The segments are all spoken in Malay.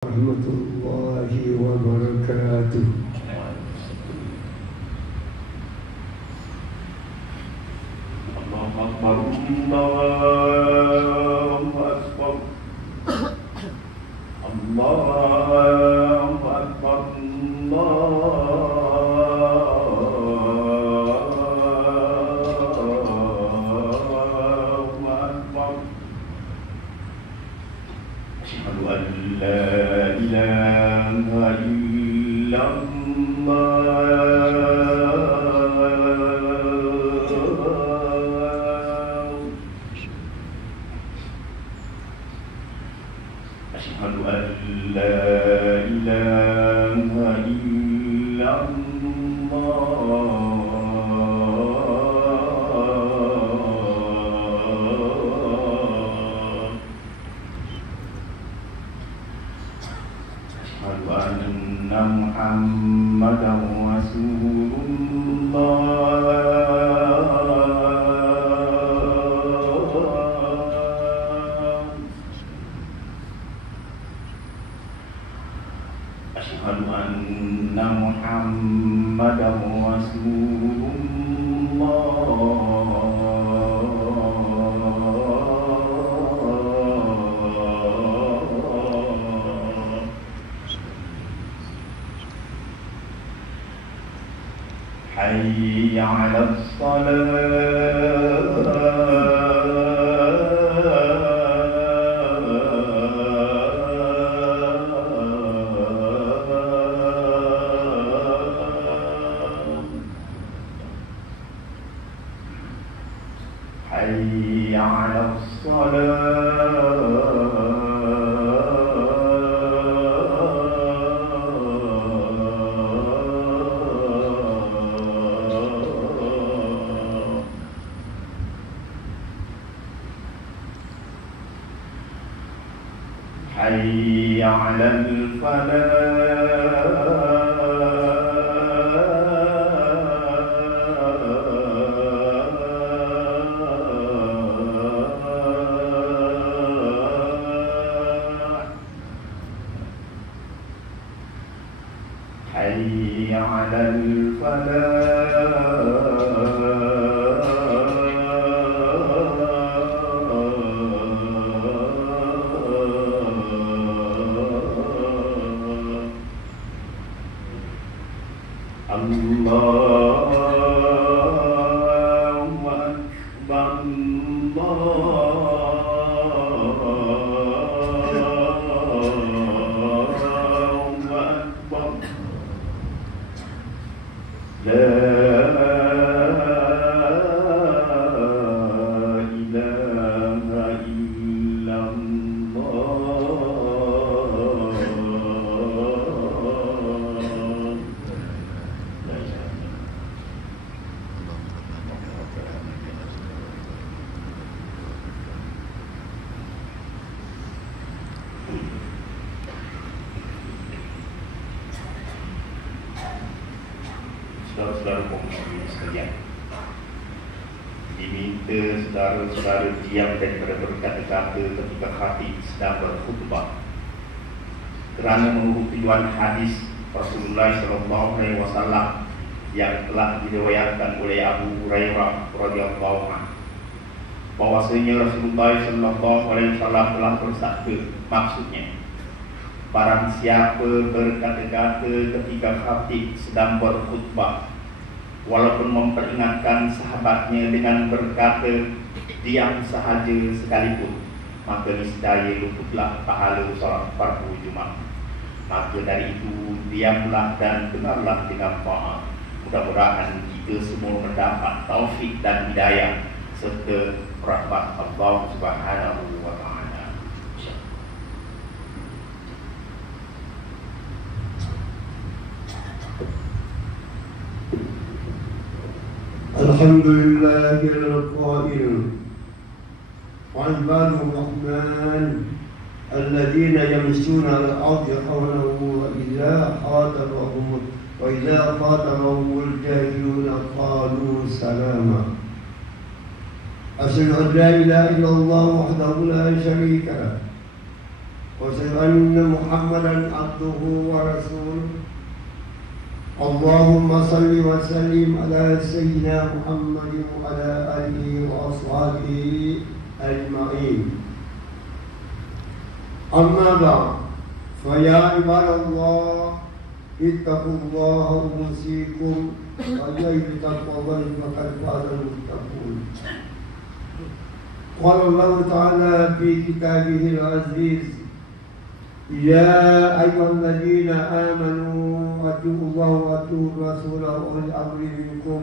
Warahmatullahi wabarakatuh. Allahu Akbar, Allahu Akbar, Allahu Akbar, Allahu Akbar. Asyhadu an la ilaha illallah. Asyhadu an la ilaha illallah. Asyhadu anna Muhammadan Rasulullah. Asyhadu anna Muhammadan Rasulullah. Hayya 'alas salat. Hayya 'alas salat. Hayya 'alal falah. Hayya 'alal falah. Allahu Akbar, Allahu Akbar. La ilaha illallah. Saudara-saudara kaum muslimin sekalian, diminta saudara-saudara diam daripada berkata-kata ketika khatib sedang berkhutbah, kerana menurut tujuan hadis Rasulullah SAW yang telah diriwayatkan oleh Abu Hurairah radhiyallahu anhu, bahwasanya Rasulullah SAW telah bersabda, maksudnya, barang siapa berkata-kata ketika khatib sedang berkhutbah, walaupun memperingatkan sahabatnya dengan berkata diam sahaja sekalipun, maka niscaya luputlah pahala solat fardu Jumat. Maka dari itu diamlah dan dengarlah dengan taat. Mudah-mudahan kita semua mendapat taufik dan hidayah serta rahmat Allah Subhanahu wa taala. Alhamdulillahil qail وعباد الرحمن الذين يمشون على الأرض حوله وإذا خاطبهم الجاهلون قالوا سلاما. أشهد أن لا إله إلا الله وحده لا شريك له وأشهد أن محمدا عبده ورسوله. اللهم صل وسلم على سيدنا محمد وعلى آله وأصحابه أجمعين. أما بعد، فيا عباد الله اتقوا الله أوصيكم وإياكم بتقوى الله فقد فاز المتقون. قال الله تعالى في كتابه العزيز: يا أيها الذين آمنوا أطيعوا الله وأطيعوا الرسول وأولي الأمر منكم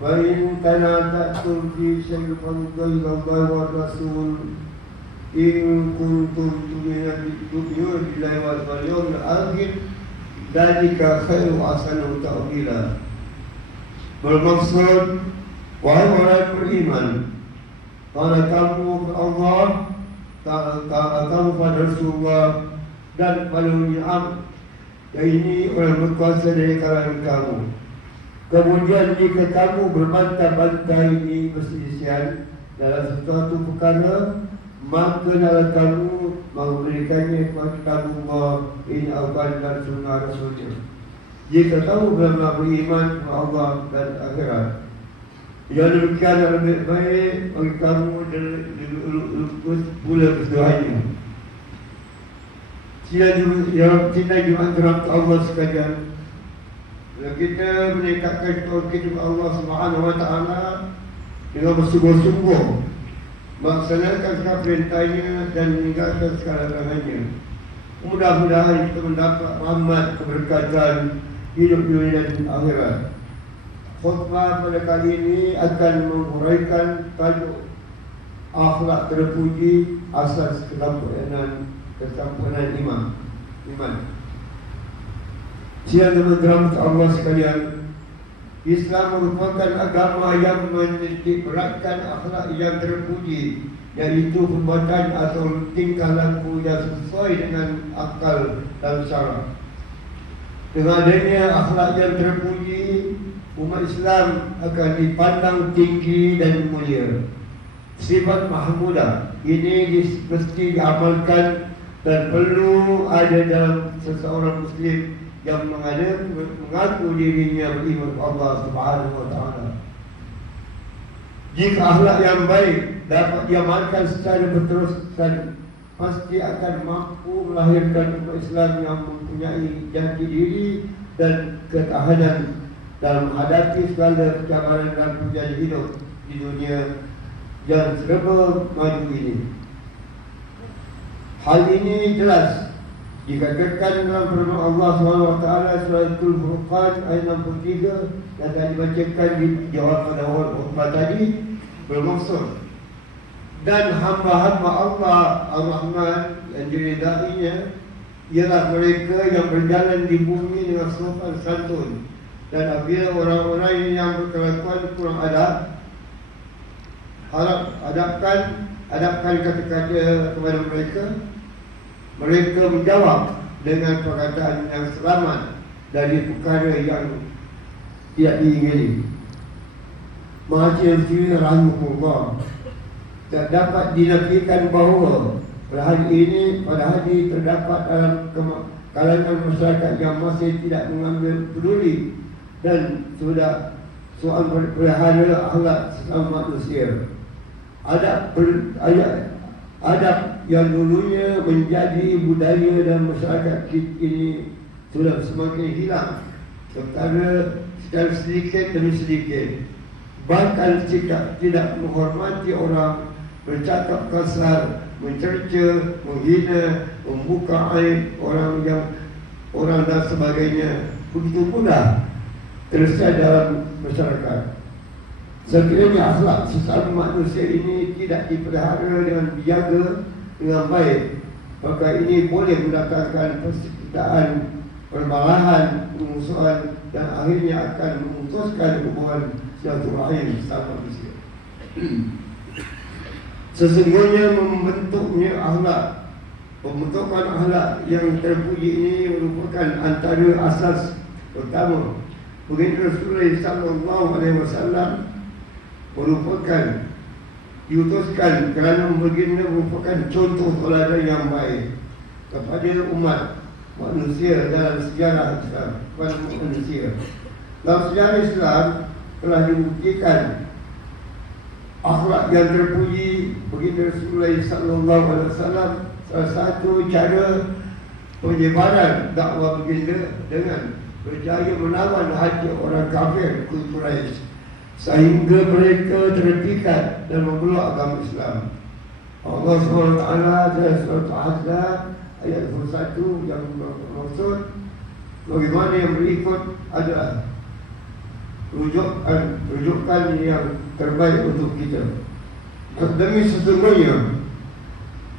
فإن تنازعتم في شيء فردوه إلى الله والرسول إن كنتم تؤمنون بالله واليوم الآخر ذلك خير وأحسن تأويلا. Bermaksud, wahai orang beriman, kalau kamu ke Allah, kamu pada Rasulullah dan pada Ni'am, yang ini orang berkuasa dari kalangan kamu. Kemudian jika kamu berbantah-bantah ini perselisihan dalam sesuatu perkara, maka dalam kamu memberikannya kepada Allah ini Al-Quran dan Sunnah Rasulnya. Jika kamu benar-benar beriman kepada Allah dan akhirat, yang demikian lebih baik bagi kamu dan luput pula kesalahannya. Cinta juga antara Allah sekalian. Kalau kita meningkatkan tauhid kepada Allah Subhanahu Wa Taala dengan bersungguh-sungguh, melaksanakan segala perintahnya dan meninggalkan segala larangannya, mudah-mudahan kita mendapat rahmat keberkatan hidup dunia dan akhirat. Khutbah pada kali ini akan menguraikan tajuk akhlak terpuji, asas kesempurnaan iman. Siapa teman-teman Allah sekalian, Islam merupakan agama yang menitik beratkan akhlak yang terpuji, yaitu perbuatan atau tingkah laku yang sesuai dengan akal dan syara. Dengan adanya akhlak yang terpuji, umat Islam akan dipandang tinggi dan mulia. Sifat mahmudah ini mesti diamalkan dan perlu ada dalam seseorang Muslim yang mengaku dirinya beriman kepada Allah Subhanahu Wa Taala. Jika akhlak yang baik dapat diamalkan secara berterusan, pasti akan mampu melahirkan umat Islam yang mempunyai jati diri dan ketahanan dalam menghadapi segala cabaran dan ujian hidup di dunia yang serba maju ini. Hal ini jelas dikatakan dalam firman Allah SWT surah Al-Furqan ayat 63 yang tadi dibacakan di jawab pada khutbah tadi, bermaksud dan hamba-hamba Allah Ar-Rahman yang diridainya ialah mereka yang berjalan di bumi dengan sopan santun, dan apabila orang-orang yang berkelakuan kurang adab, adapkan kata-kata kepada mereka. Mereka menjawab dengan perkataan yang selamat dari perkara yang tidak diingini. Mahathir rahimahullah tak dapat dinafikan bahawa pada hari ini terdapat dalam kalangan masyarakat yang masih tidak mengambil peduli dan sudah soal berpelihara akhlak sesama manusia. Adab yang dulunya menjadi budaya dan masyarakat ini sudah semakin hilang secara sedikit demi sedikit. Bahkan sikap tidak menghormati orang, bercakap kasar, mencerca, menghina, membuka aib orang dan sebagainya begitu mudah tersedia dalam masyarakat. Sekiranya akhlak sesama manusia ini tidak dipelihara dengan dijaga dengan baik, maka ini boleh mendatangkan persekitaan, perbalahan, permusuhan dan akhirnya akan memutuskan hubungan silaturahim sesama manusia. Sesungguhnya pembentukan akhlak yang terpuji ini merupakan antara asas pertama. Baginda Rasulullah SAW merupakan diutuskan kerana baginda merupakan contoh teladan yang baik kepada umat manusia dalam sejarah Islam. Manusia dalam sejarah Islam telah dibuktikan akhlak yang terpuji baginda Rasulullah sallallahu alaihi wasallam. Salah satu cara penyebaran dakwah baginda dengan berjaya melawan hati orang kafir Quraisy sehingga mereka terpikat dan memeluk agama Islam. Allah SWT dalam surah Al-Ahzab ayat 21 yang maksud bagaimana yang berikut adalah rujukan yang terbaik untuk kita. Demi sesungguhnya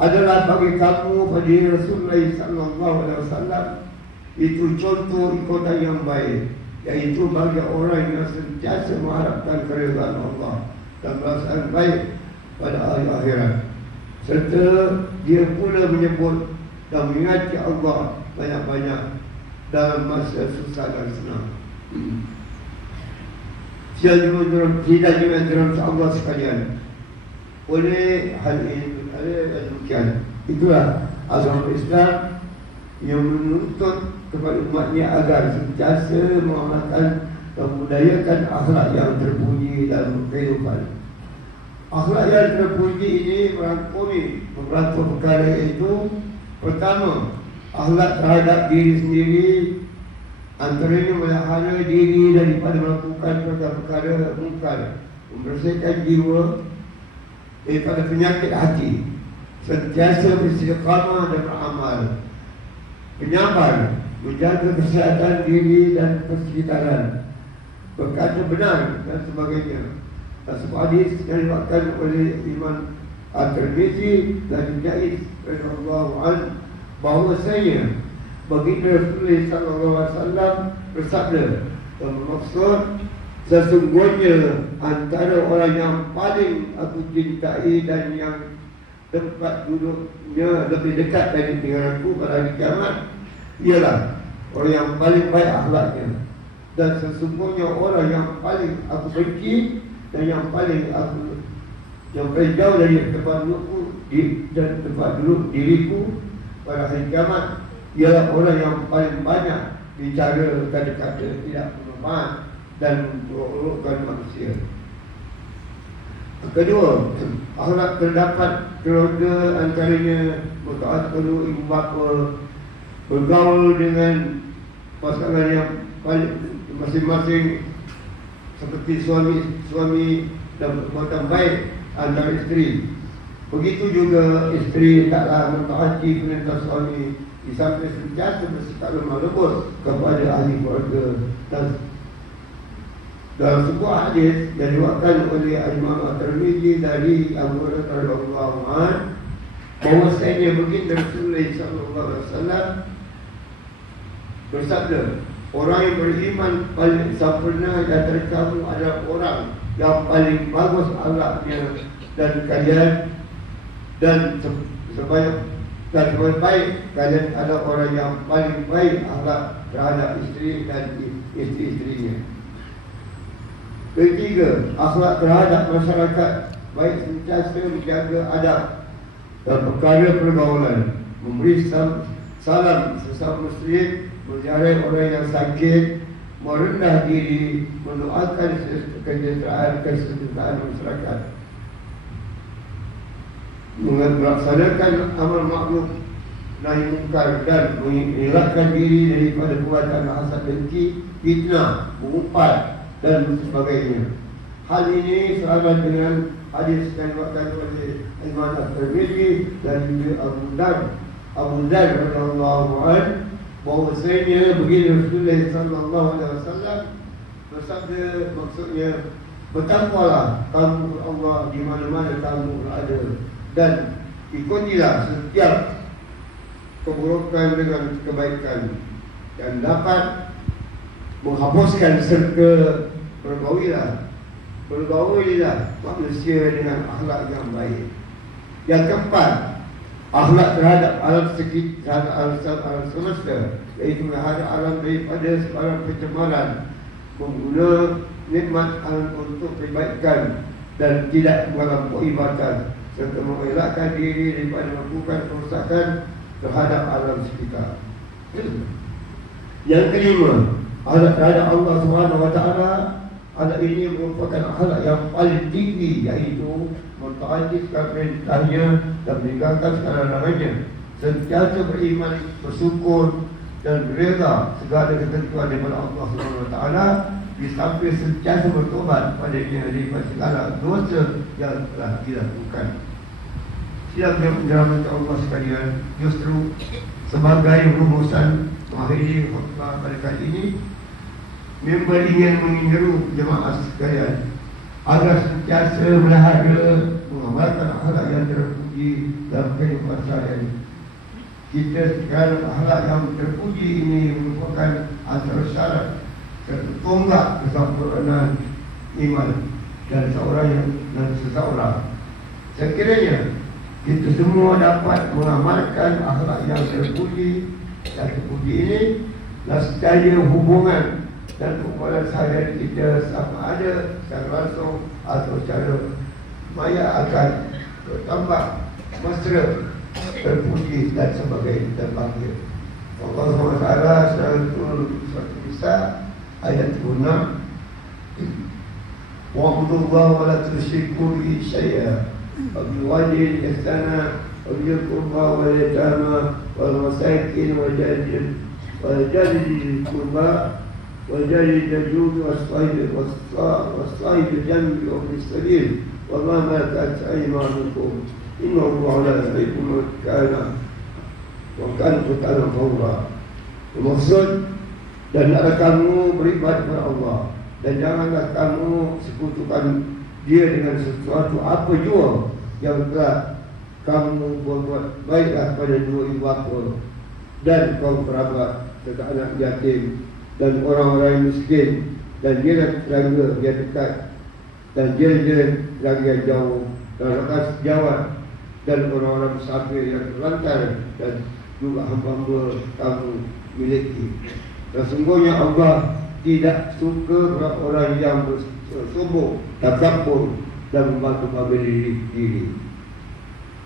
adalah bagi kamu pada Rasulullah SAW itu contoh ikutan yang baik, yaitu bagi orang yang sentiasa mengharapkan keridhaan Allah dan perasaan baik pada hari akhirat, serta dia pula menyebut dan mengingati Allah banyak-banyak dalam masa susah dan senang. Tidak dengan Allah sekalian. Oleh hal ini demikian, itulah agama Islam yang menuntut kepada umatnya agar sentiasa mengamalkan dan membudayakan akhlak yang terpuji dalam kehidupan. Akhlak yang terpuji ini merangkumi beberapa perkara, iaitu pertama, akhlak terhadap diri sendiri, antaranya melihara diri daripada melakukan perkara-perkara mungkar, membersihkan jiwa daripada penyakit hati, sentiasa beristiqamah dan beramal, penyabar, menjaga kesihatan diri dan persekitaran, berkata benar dan sebagainya. Dan sebuah hadis yang diriwayatkan oleh Imam At-Tirmizi dan Jais radhiyallahu anhu bahwasanya baginda Rasulullah sallallahu alaihi wasallam bersabda, dan bermaksud sesungguhnya antara orang yang paling aku cintai dan yang tempat duduknya lebih dekat dengan aku pada hari kiamat ialah orang yang paling baik akhlaknya, dan sesungguhnya orang yang paling aku benci dan yang paling jauh dari tempat dudukku dan tempat duduk diriku pada hari kiamat ialah orang yang paling banyak bicara kata-kata tidak bermanfaat dan mengolokkan manusia. Kedua, akhlak terdapat keluarga, antaranya bertaat kepada ibu bapa, bergaul dengan pasangan yang masing-masing seperti suami dan perbuatan baik antara isteri. Begitu juga isteri taklah mentaati perintah suami, di samping sentiasa bersikap lemah lembut kepada ahli keluarga. Dan dalam sebuah hadis yang diriwayatkan oleh Imam At-Tirmizi dari Abu Hurairah radhiyallahu anhu bahwasanya baginda Rasulullah sallallahu alaihi wasallam bersabda, orang yang beriman paling sempurna di antara kamu adalah orang yang paling bagus akhlaknya dan kalian dan sebaik kalian adalah orang yang paling baik akhlak terhadap isteri dan isteri-isterinya. Ketiga, akhlak terhadap masyarakat, baik sentiasa menjaga adab dan perkara pergaulan, memberi salam sesama muslim, menziarahi orang yang sakit, merendah diri, mendoakan kesejahteraan masyarakat, melaksanakan amal ma'ruf nahi munkar dan mengelakkan diri daripada perbuatan hasad dengki, fitnah, mengumpat dan sebagainya. Hal ini sama dengan hadis yang diriwayatkan oleh Imam At-Tirmizi dan juga Abu Dzar radhiyallahu anhu bahwasanya baginda Rasulullah sallallahu alaihi wasallam bersabda, maksudnya bertakwalah kamu Allah di mana-mana kamu berada, dan ikutilah setiap keburukan dengan kebaikan, dan dapat menghapuskan serta bergaulilah manusia dengan akhlak yang baik. Yang keempat, akhlak terhadap alam sekitar, alam semesta, iaitu melihara alam daripada sebarang pencemaran, mengguna nikmat alam untuk kebaikan dan tidak melampaui batas serta mengelakkan diri daripada melakukan kerosakan terhadap alam sekitar. Yang kelima, akhlak terhadap Allah Subhanahu Wa Taala. Akhlak ini merupakan akhlak yang paling tinggi, iaitu mentaatikan perintahnya dan meninggalkan segala-galanya, sentiasa beriman, bersyukur dan rela segala ketentuan daripada Allah Subhanahu Wa Taala, di samping sentiasa bertobat padanya daripada segala dosa yang telah dilakukan. Silakan penjelasan Allah sekalian, justru sebagai rumusan mengakhiri khutbah pada kali ini, member ingin mengingatkan jemaah sekalian agar sentiasa melahara mengamalkan akhlak yang terpuji dalam kehidupan sehari-hari. Kita sekarang akhlak yang terpuji ini merupakan antara syarat serta tonggak kesempurnaan iman dan seseorang. Sekiranya kita semua dapat mengamalkan akhlak yang terpuji dan terpuji ini, nescaya hubungan dan hubungan sehari-hari kita sama ada secara langsung atau secara maya akan bertambah mesra, terpuji dan sebagainya terpanggil. Allah SWT Surah Nisa ayat 6, wa'budullaha wa la tusyriku bihi syai'an wa bil walidayni ihsana wa dhil qurba wal yatama wal masakin wal jari dhil qurba wal jari dhil jubi was-sahib al-janbi wa ibn as-sabil wallahu ma malakat aymanukum inna Allaha la yuhibbu man kana wa kana qutalan fawra. Maksud, dan hendaklah kamu beribadah kepada Allah, dan janganlah kamu sekutukan Dia dengan sesuatu apa jua yang telah kamu berbuat baiklah kepada dua ibu bapa dan kaum kerabat serta anak yatim dan orang-orang miskin dan jiran tetangga yang dekat dan jiran-jiran tetangga yang jauh dan rakan sejawat dan orang-orang musafir yang terlantar dan juga hamba-hamba kamu miliki. Sesungguhnya Allah tidak suka orang yang bersombong, takabur dan membangga-banggakan diri.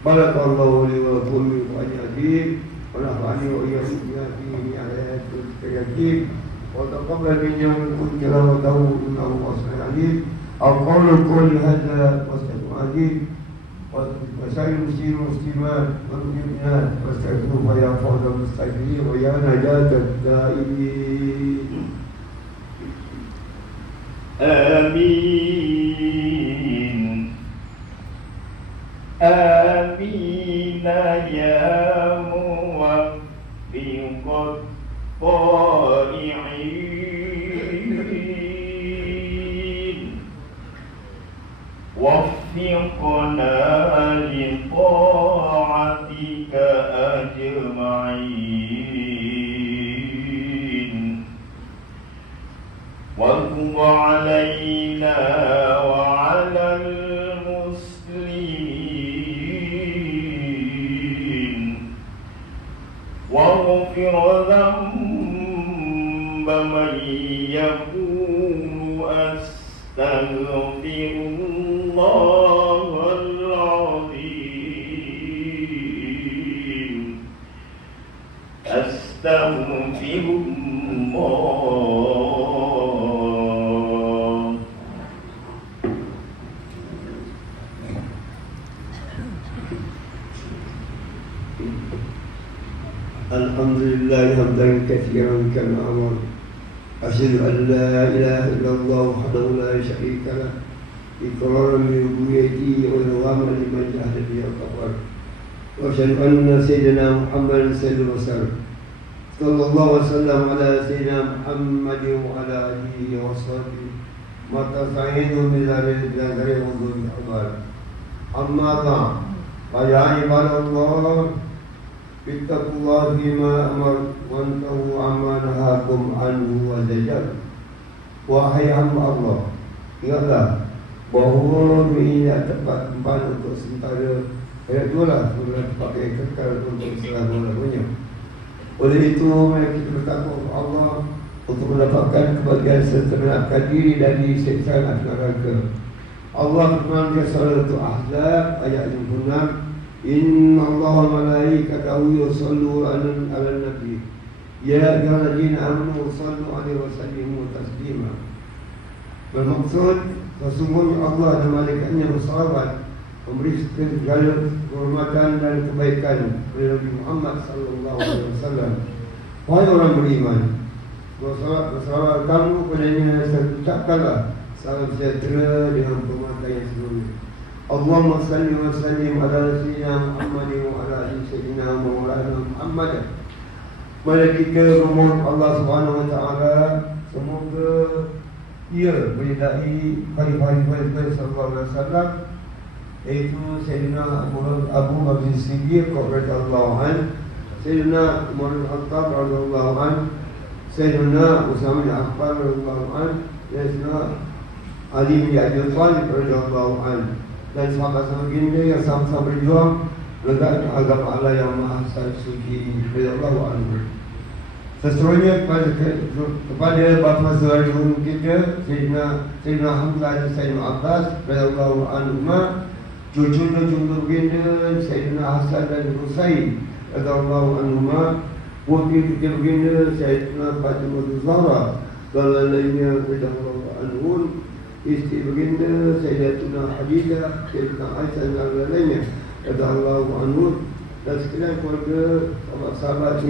Barakallahu li wa lakum wa ajib wa nafa'ani wa iyyakum bi ayatil karim wa taqabbal minna minkum tilawatahu innahu as-sami'ul 'alim. Aqulu qawli hadza wa astaghfirullaha wa sayyidul muslimat wal mu'minat wastaghfiruhu ya fawzal mustaghfirin wa ya najatat da'imin. Amin. Amin ya muwaffiqat qari'in waffiqna li ta'atika ajma'in wa qum 'alaina wa 'alal واغفر ذنب من يقول أستغفر الله العظيم أستغفر الله. Alhamdulillah hamdan katsiran kama amar. Asyhadu an la ilaha illallah wahdahu la syarika lah iqraran bi rububiyyatihi wa nawaman liman jahada bihi al-kafar. Wa asyhadu anna sayyidina Muhammadan sayyidul rusul sallallahu alaihi wasallam ala sayyidina Muhammadin wa ala alihi wa sahbihi mata sa'idu billahi billahi wa dhul abar. Amma ba'd. Ya ibadallah, ittaqullaha bima amar wantahu amma nahakum anhu wa zajar. Wahai hamba Allah, ingatlah bahawa ini tempat untuk sementara. Itulah pakai kekal untuk selama-lamanya. Oleh itu, mari kita bertakwa kepada Allah untuk mendapatkan kebahagiaan serta menakkan diri dari siksaan neraka. Allah berfirman di surah Al-Ahzab ayat 56, Inna Allah wa malaikatahu yusalluna 'alan nabi ya ayyuhalladzina amanu sallu 'alaihi wa sallimu taslima. Bermaksud sesungguhnya Allah dan malaikatnya bersalawat memberi segala kehormatan dan kebaikan kepada Nabi Muhammad sallallahu alaihi wasallam. Wahai orang beriman, bersalawat kamu padanya serta ucapkanlah salam sejahtera dengan penguatan yang seluruhnya. Allahumma salli wa sallim ala sayyidina Muhammad wa ala ali sayyidina Maulana Muhammad. Mari kita memohon Allah Subhanahu wa taala semoga ia meridai hari-hari sallallahu alaihi wasallam, iaitu Sayyidina Abu Bakar Siddiq radhiyallahu anhu, Sayyidina Umar bin Khattab radhiyallahu anhu, Sayyidina Utsman bin Affan radhiyallahu anhu, Sayyidina Ali bin Abi Thalib radhiyallahu anhu, dan sahabat-sahabat baginda yang sama-sama berjuang menegakkan agama Allah yang Maha Suci radhiyallahu anhu. Seterusnya kepada bapa saudara kita Sayyidina Hamzah dan Sayyidina Abbas radhiyallahu anhuma, cucu-cucu baginda Sayyidina Hasan dan Husain radhiyallahu anhuma, wakil baginda Sayyidina Fatimah Zahra dan lainnya radhiyallahu anhum, isteri baginda Sayyidatuna Hadidah, Sayyidina Aisyah dan lainnya radhiyallahu anhum, dan sekalian keluarga sahabat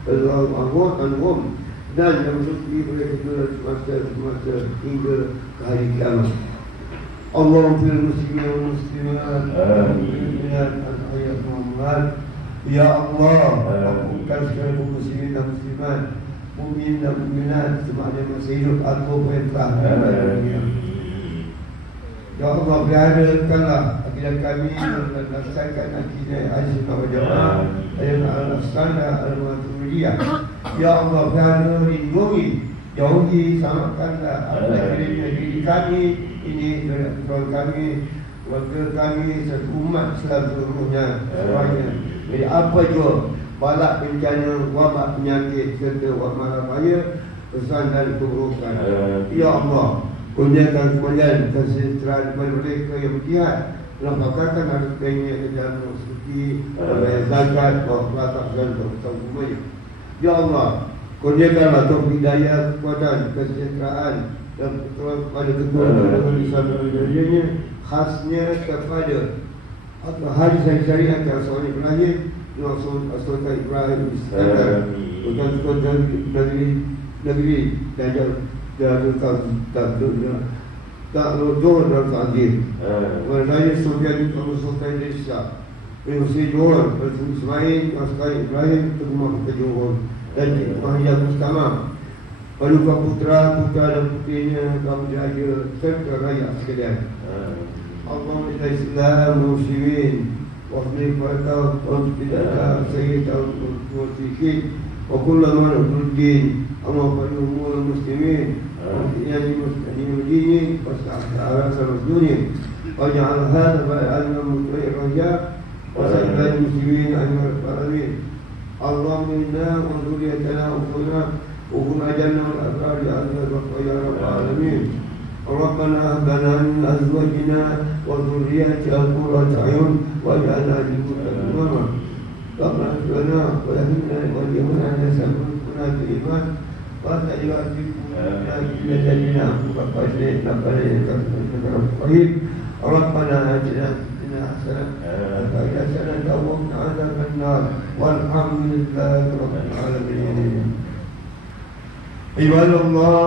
radhiyallahu anhum, dan yang bersedia oleh kita semasa hingga ke hari kiamat. Allahumma fil muslimin wal muslimat, amin al-hayat Muhammad. Ya Allah, ampunkan segala kaum muslimin dan muslimat, mukmin dan mukminat semasa masih hidup atau perintah. Ya Allah, biarkanlah akidah kami melaksanakan akidah Ahlussunnah wal Jamaah dan al-Sunnah al-Maturidiyah. Ya Allah, biarkanlah lindungi, jauhi, selamatkanlah diri kami ini, keluarga kami, warga kami, serta umat Islam seluruhnya semuanya dari apa jua balak bencana, wabak penyakit serta wabak bahaya, pesan dan keburukan. Ya Allah, kurniakan kemuliaan kesejahteraan kepada mereka yang berjihad melaksanakan hartanya ke jalan seperti bayar zakat, berlatah dan bertanggungan. Ya Allah, kurniakanlah taufik hidayah, kekuatan, kesejahteraan dan pertolongan kepada ketua Islam dan khasnya kepada hari syariat yang seorang Ibrahim Sultan Ibrahim Iskandar, Sultan negeri Dajjal dan tak lojor dalam ta'zim. Mengenai Sultan Indonesia, Universiti Johor, Ismail, Askai Ibrahim, Rumah Kota Johor, dan Mahiyah Mustamah, Paduka putra dan putrinya, kaum jaya serta rakyat sekalian. Allahumma inna Islam muslimin wa khilafata wa bid'ah sayyidatul musyrikin wa kullu man uddin amma fa'al muslimin يعني المسلمين واستعارة الدنيا واجعل هذا العلم مطيع الرجاء وسد المسلمين عن العالمين. اللهم إنا وذريتنا وقنا وهم أجلنا والأبرار يا رب العالمين. ربنا هب لنا من أزواجنا وذرياتنا قرة أعين واجعلنا للمتقين إماما. ربنا اغفر لنا وليهنا نسألنا بالإيمان وأنت يؤذيكم لجلنا وقفزنا قريب. ربنا آتنا في الدنيا حسنة وفي حسنة وقنا عذاب النار والحمد لله رب العالمين. عباد الله،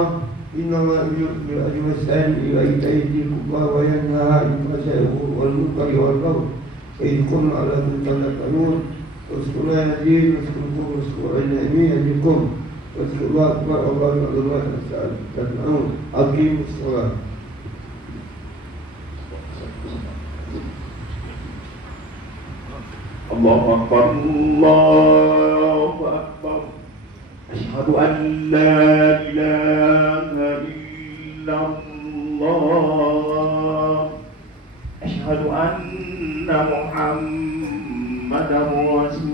إن الله يؤمر بالعدل والإحسان وإيتاء ذي القربى وينهى عن الفحشاء والمنكر والبغي ويذكركم على ما تذكرون. واذكروا الله العظيم يذكركم واذكروا النعيم يذكركم واذكروا الله أكبر الله أكبر الله تسمعون. أقيموا الصلاة. الله أكبر الله أكبر. أشهد أن لا إله إلا الله. أشهد أن محمدا رسول